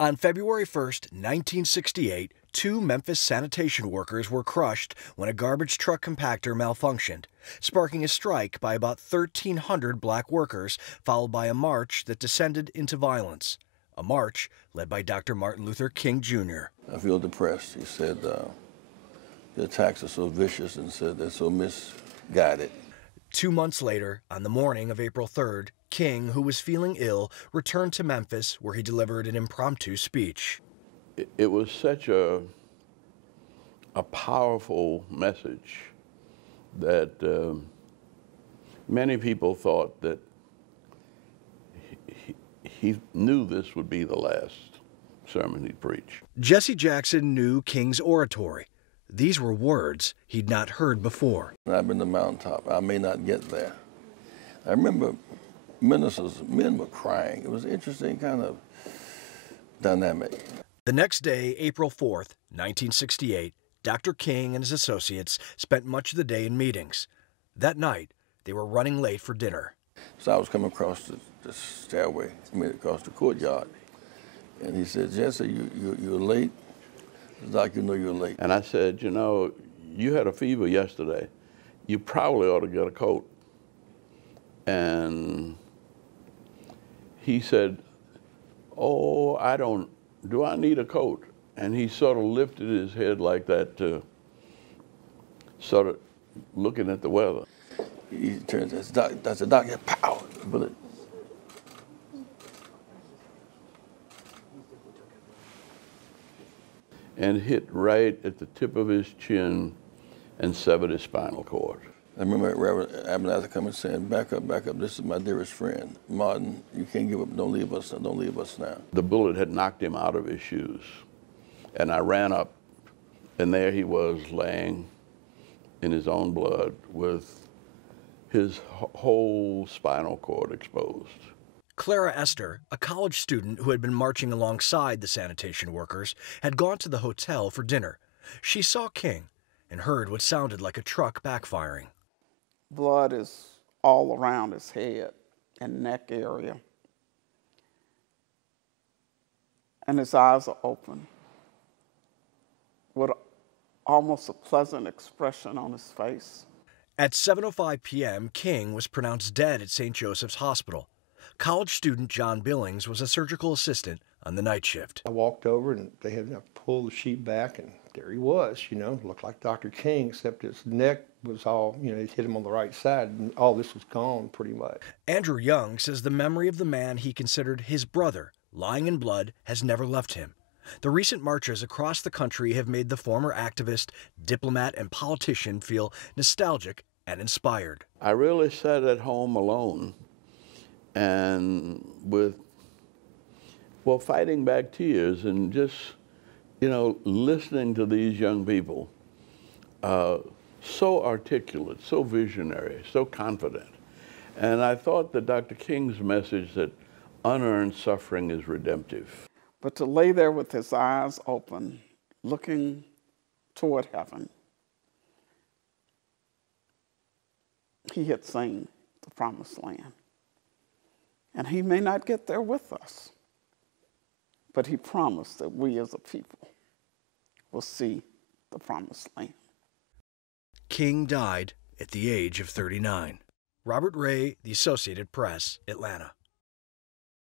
On February 1st, 1968, two Memphis sanitation workers were crushed when a garbage truck compactor malfunctioned, sparking a strike by about 1,300 black workers, followed by a march that descended into violence. A march led by Dr. Martin Luther King, Jr. I feel depressed. He said the attacks are so vicious and said they're so misguided. 2 months later, on the morning of April 3rd, King, who was feeling ill, returned to Memphis, where he delivered an impromptu speech. It was such a powerful message that many people thought that he knew this would be the last sermon he'd preach. Jesse Jackson knew King's oratory. These were words he'd not heard before. I've been to the mountaintop. I may not get there. I remember ministers, men were crying. It was an interesting kind of dynamic. The next day, April 4th, 1968, Dr. King and his associates spent much of the day in meetings. That night, they were running late for dinner. So I was coming across the stairway, across the courtyard, and he said, "Jesse, you're late." It's like you know you're late. And I said, "You know, you had a fever yesterday. You probably ought to get a coat." And he said, "Oh, do I need a coat?" And he sort of lifted his head like that, sort of looking at the weather. He turns, that's a doctor, pow, bullet. And hit right at the tip of his chin and severed his spinal cord. I remember Reverend Abernathy coming saying, back up, this is my dearest friend. Martin, you can't give up, don't leave us now. The bullet had knocked him out of his shoes. And I ran up, and there he was laying in his own blood with his whole spinal cord exposed. Clara Esther, a college student who had been marching alongside the sanitation workers, had gone to the hotel for dinner. She saw King and heard what sounded like a truck backfiring. Blood is all around his head and neck area. And his eyes are open with almost a pleasant expression on his face. At 7:05 p.m., King was pronounced dead at St. Joseph's Hospital. College student John Billings was a surgical assistant on the night shift. I walked over and they had to pull the sheet back, and there he was, looked like Dr. King, except his neck was all, it hit him on the right side, and all this was gone pretty much. Andrew Young says the memory of the man he considered his brother, lying in blood, has never left him. The recent marches across the country have made the former activist, diplomat, and politician feel nostalgic and inspired. I really sat at home alone and fighting back tears and just, listening to these young people, so articulate, so visionary, so confident. And I thought that Dr. King's message that unearned suffering is redemptive. But to lay there with his eyes open, looking toward heaven, he had seen the promised land. And he may not get there with us, but he promised that we as a people will see the promised land. King died at the age of 39. Robert Ray, The Associated Press, Atlanta.